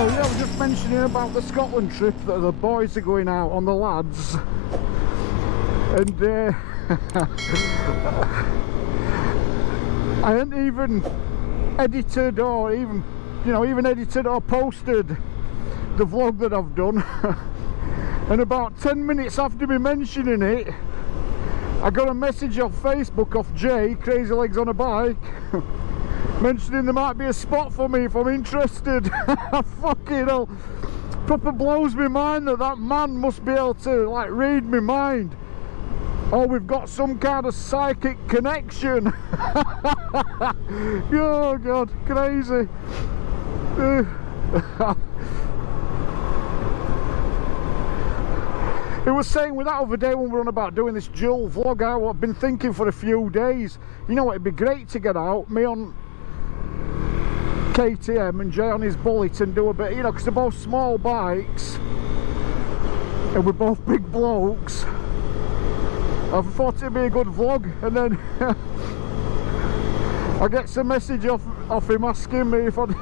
So yeah, I was just mentioning about the Scotland trip that the boys are going out on, the lads, and I hadn't even edited or even edited or posted the vlog that I've done. And about 10 minutes after me mentioning it, I got a message off Facebook off Jay, Crazy Legs on a Bike, mentioning there might be a spot for me if I'm interested. Fucking hell, proper blows me mind that man must be able to like read my mind, or we've got some kind of psychic connection. Oh god, crazy. He was saying with that other day when we were on about doing this dual vlog out, I've been thinking for a few days, you know, it'd be great to get out, me on KTM and Jay on his Bullet, and do a bit, you know, because they're both small bikes and we're both big blokes. I thought it'd be a good vlog, and then I get some message off him asking me if I'd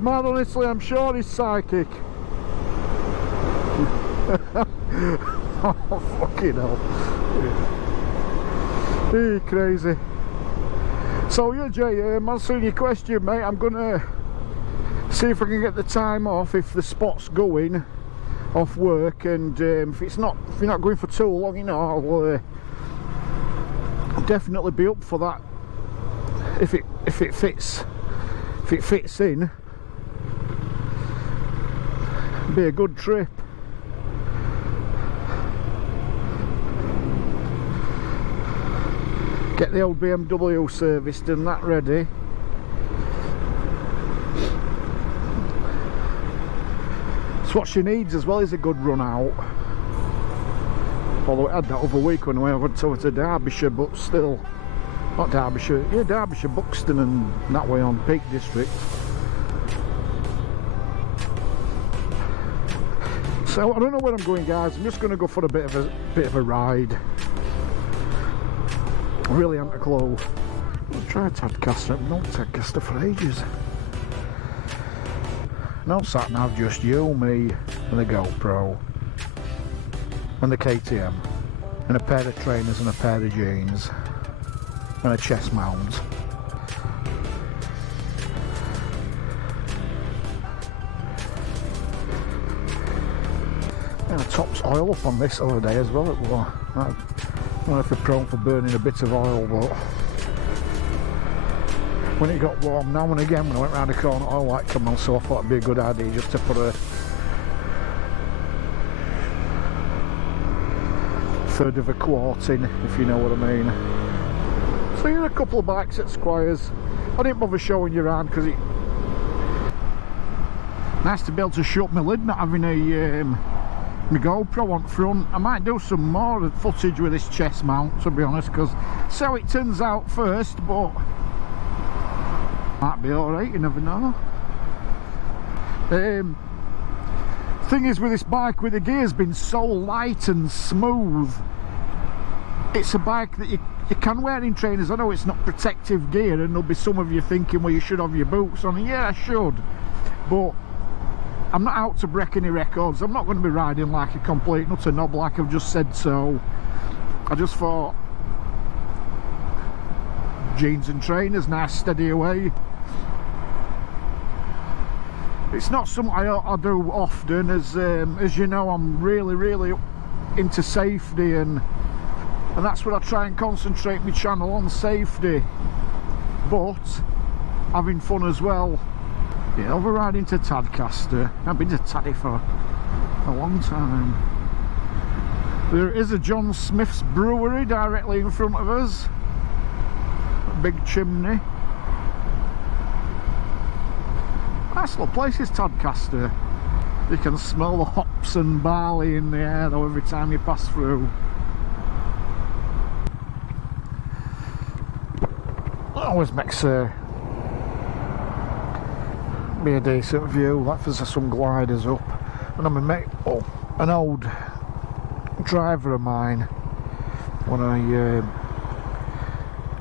man, honestly, I'm sure he's psychic. Oh, fucking hell. Yeah. Crazy. So yeah, Jay, answering your question, mate, I'm gonna see if I can get the time off if the spot's going off work, and if you're not going for too long, you know, I'll definitely be up for that if it fits in. Be a good trip. Get the old BMW serviced and that ready. So what she needs as well is a good run out. Although I had that other week when we went over to Derbyshire, but still, not Derbyshire, yeah, Derbyshire, Buxton and that way on, Peak District. So I don't know where I'm going, guys. I'm just going to go for a bit of a ride. I really haven't a clue. I'll try a Tadcaster. I've known Tadcaster for ages. No sat nav, just you, me, and the GoPro, and the KTM, and a pair of trainers and a pair of jeans, and a chest mount. Yeah, the top's oil up on this other day as well. It was. I don't know if we're prone for burning a bit of oil, but when it got warm, now and again when I went round the corner, oil light come on, so I thought it'd be a good idea just to put a third of a quart in, if you know what I mean. So you're a couple of bikes at Squires. I didn't bother showing you around because it nice to be able to shut my lid, not having my GoPro on front. I might do some more footage with this chest mount, to be honest, because see how it turns out first, but might be alright, you never know. Thing is with this bike, with the gears being so light and smooth, it's a bike that you can wear in trainers. I know it's not protective gear, and there'll be some of you thinking, well, you should have your boots on. Yeah, I should, but I'm not out to break any records. I'm not going to be riding like a complete and utter knob like I've just said, so I just thought jeans and trainers, nice steady away. It's not something I do often, as you know, I'm really into safety, and that's what I try and concentrate my channel on, safety, but having fun as well. Yeah, overriding to Tadcaster. I've been to Taddy for a long time. There is a John Smith's brewery directly in front of us. A big chimney. Nice little place is Tadcaster. You can smell the hops and barley in the air though every time you pass through. That always makes be a decent view. Like there's some gliders up, and I'm a mate, an old driver of mine when I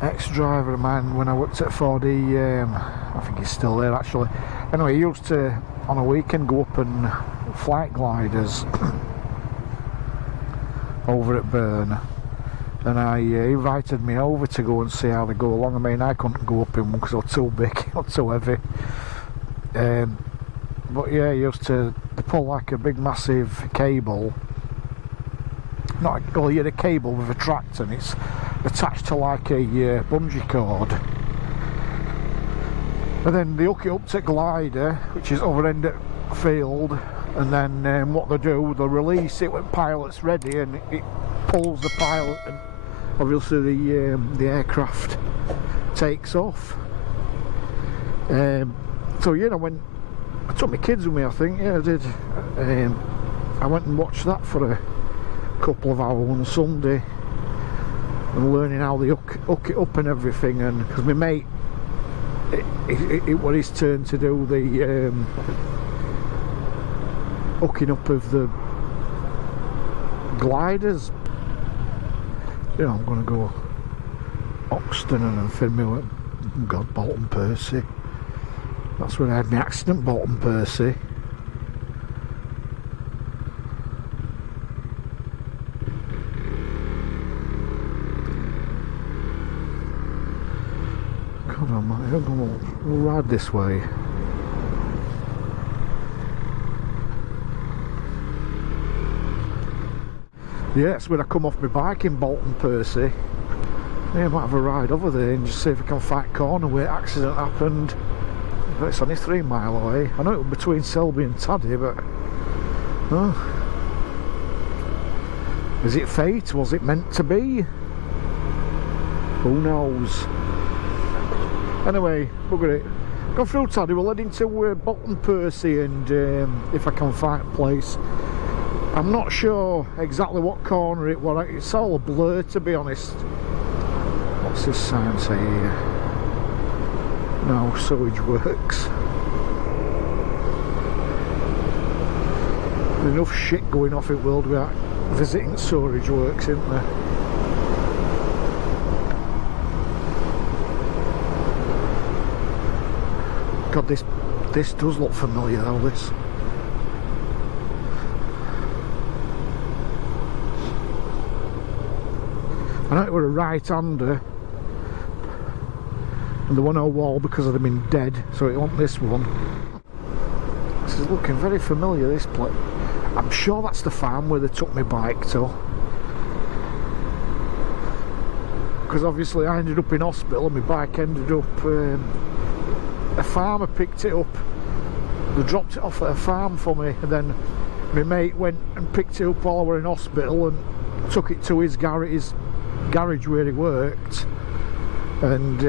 ex-driver of mine when I worked at 4D. I think he's still there actually. Anyway, he used to on a weekend go up and flight gliders over at Burn, and he invited me over to go and see how they go along. I mean, I couldn't go up in one because I was too big or too heavy, but yeah, he used to pull like a big massive cable, not a, well, you had a cable with a tractor and it's attached to like a bungee cord, and then they hook it up to glider, which is over end at field, and then what they do, they'll release it when pilot's ready, and it pulls the pilot, and obviously the aircraft takes off. So you know, when I took my kids with me, I think, yeah, I did. I went and watched that for a couple of hours on Sunday, and learning how they hook it up and everything. And because my mate, it was his turn to do the hooking up of the gliders. You know, I'm going to go Oxton and then film me with, God, Bolton Percy. That's when I had my accident, Bolton Percy. God almighty, we'll ride this way. Yeah, that's when I come off my bike in Bolton Percy. Yeah, I might have a ride over there and just see if I can find a corner where accident happened. But it's only 3 miles away. I know it was between Selby and Taddy, but oh. Is it fate? Was it meant to be? Who knows? Anyway, look at it. Go through Taddy, we're heading to Bolton Percy, and if I can find a place. I'm not sure exactly what corner it was. It's all a blur, to be honest. What's this sign say here? No, sewage works. There's enough shit going off in the world without visiting sewage works, isn't there? God, this does look familiar though, this. I know it were a right-hander, and there was no wall because of them being dead, so it wasn't this one. This is looking very familiar, this place. I'm sure that's the farm where they took my bike to. Because obviously I ended up in hospital and my bike ended up... a farmer picked it up. They dropped it off at a farm for me, and then my mate went and picked it up while I were in hospital and took it to his garage where he worked, and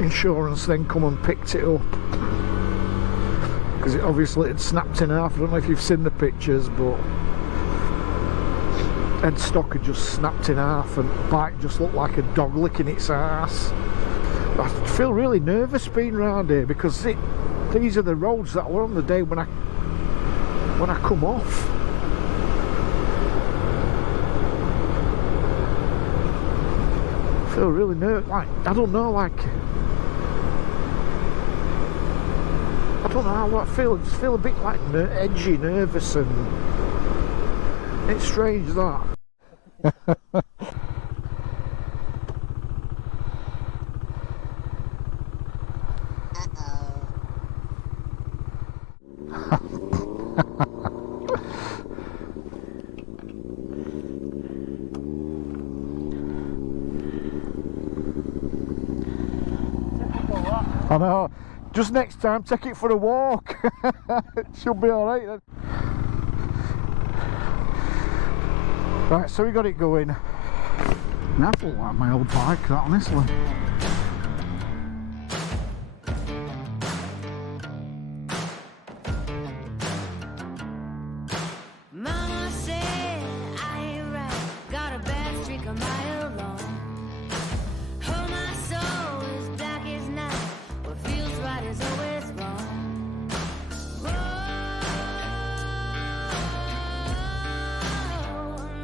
insurance then come and picked it up because it obviously had snapped in half. I don't know if you've seen the pictures, but headstock had just snapped in half and the bike just looked like a dog licking its ass. I feel really nervous being around here because these are the roads that were on the day when I come off. I feel really nervous, like, I don't know, like, I don't know how I feel. I just feel a bit like edgy, nervous, and it's strange that. I know. Just next time, take it for a walk. It should be alright then. Right, so we got it going. Now I feel like my old bike, that, honestly. Mama said I ain't right, got a bad streak a mile long. Oh, my soul is black as night, what feels right is always wrong. Whoa,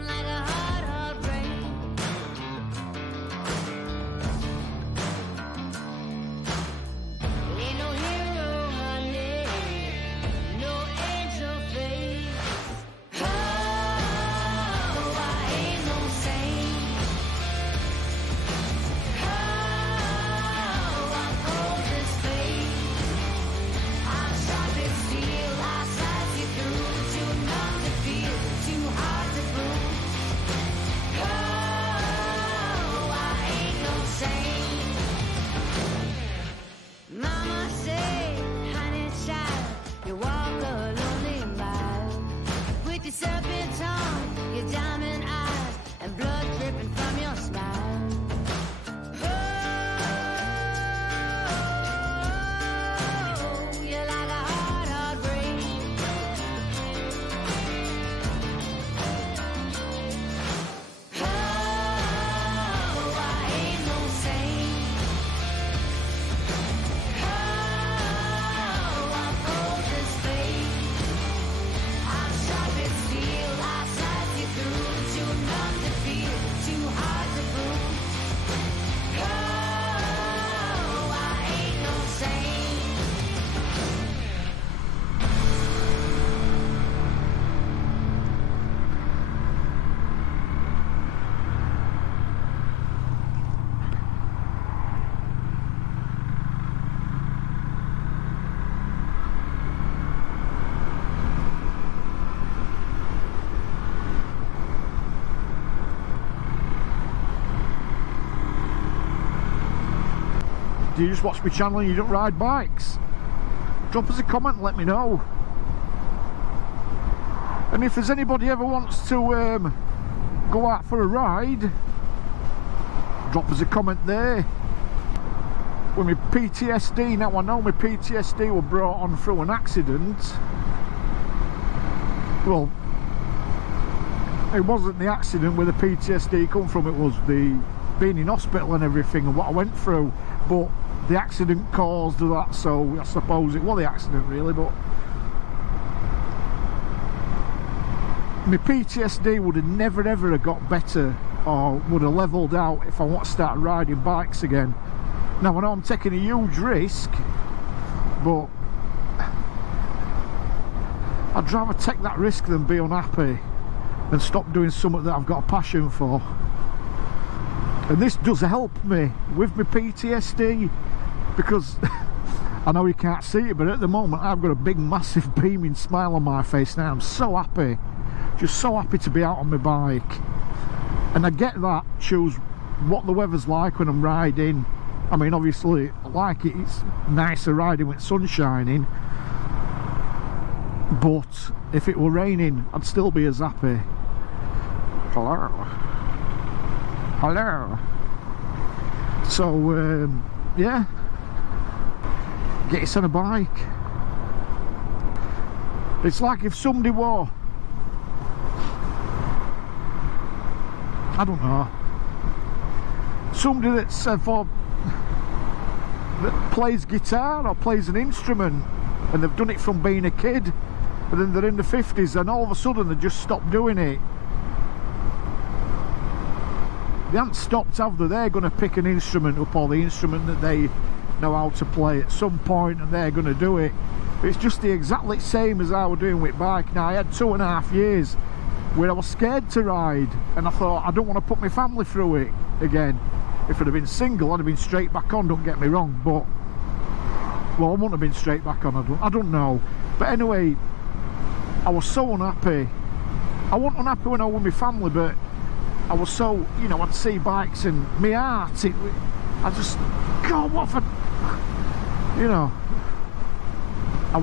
like a hard, hard rain. Do you just watch my channel and you don't ride bikes? Drop us a comment and let me know. And if there's anybody ever wants to go out for a ride, drop us a comment there. With my PTSD, now I know my PTSD were brought on through an accident. Well, it wasn't the accident where the PTSD come from, it was the being in hospital and everything and what I went through, but the accident caused that, so I suppose it was the accident really. But my PTSD would have never ever have got better or would have levelled out if I want to start riding bikes again. Now I know I'm taking a huge risk, but I'd rather take that risk than be unhappy and stop doing something that I've got a passion for. And this does help me with my PTSD, because I know you can't see it, but at the moment I've got a big massive beaming smile on my face now. I'm so happy, just so happy to be out on my bike. And I get that, choose what the weather's like when I'm riding. I mean, obviously I like it, it's nicer riding when the sun's shining, but if it were raining I'd still be as happy. Hello. Hello. So yeah, get yourself a bike. It's like if somebody were, I don't know, somebody that's that plays guitar or plays an instrument and they've done it from being a kid, and then they're in the 50s and all of a sudden they just stopped doing it. They haven't stopped, have they? They're going to pick an instrument up, or the instrument that they know how to play at some point, and they're going to do it. It's just the exactly same as I was doing with bike. Now I had 2.5 years where I was scared to ride, and I thought I don't want to put my family through it again. If I'd have been single, I'd have been straight back on, don't get me wrong, but well, I wouldn't have been straight back on, I don't know. But anyway, I was so unhappy. I wasn't unhappy when I was with my family, but I was so, you know, I'd see bikes and my heart, I just, God, what if I, you know, I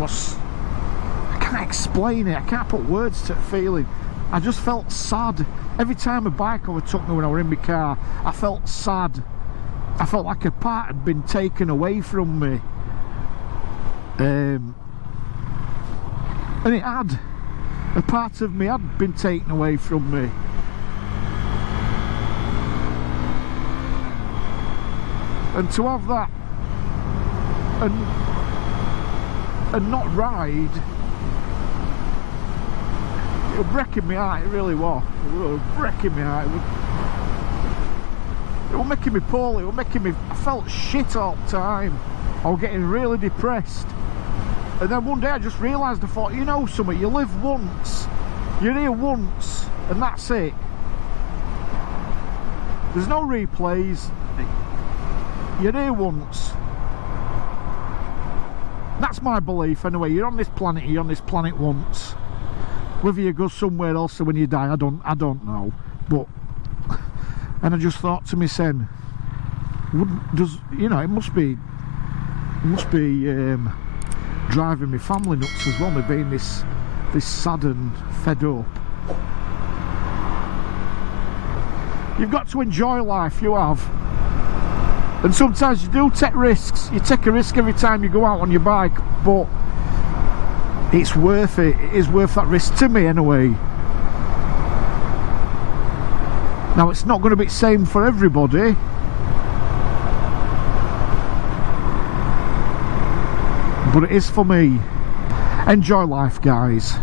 can't explain it, I can't put words to the feeling. I just felt sad. Every time a bike overtook me when I was in my car, I felt sad. I felt like a part had been taken away from me. And it had. A part of me had been taken away from me. And to have that and not ride, it was breaking my heart, it really was. It was breaking my heart. It was making me poorly, it was making me, I felt shit all the time. I was getting really depressed. And then one day I just realised, I thought, you know something, you live once, you're here once, and that's it. There's no replays, you're here once. That's my belief anyway. You're on this planet, you're on this planet once. Whether you go somewhere else when you die, I don't know. But, and I just thought to myself, you know, it must be driving my family nuts as well, me being this sad and fed up. You've got to enjoy life, you have. And sometimes you do take risks. You take a risk every time you go out on your bike, but it's worth it. It is worth that risk to me anyway. Now it's not going to be the same for everybody, but it is for me. Enjoy life, guys.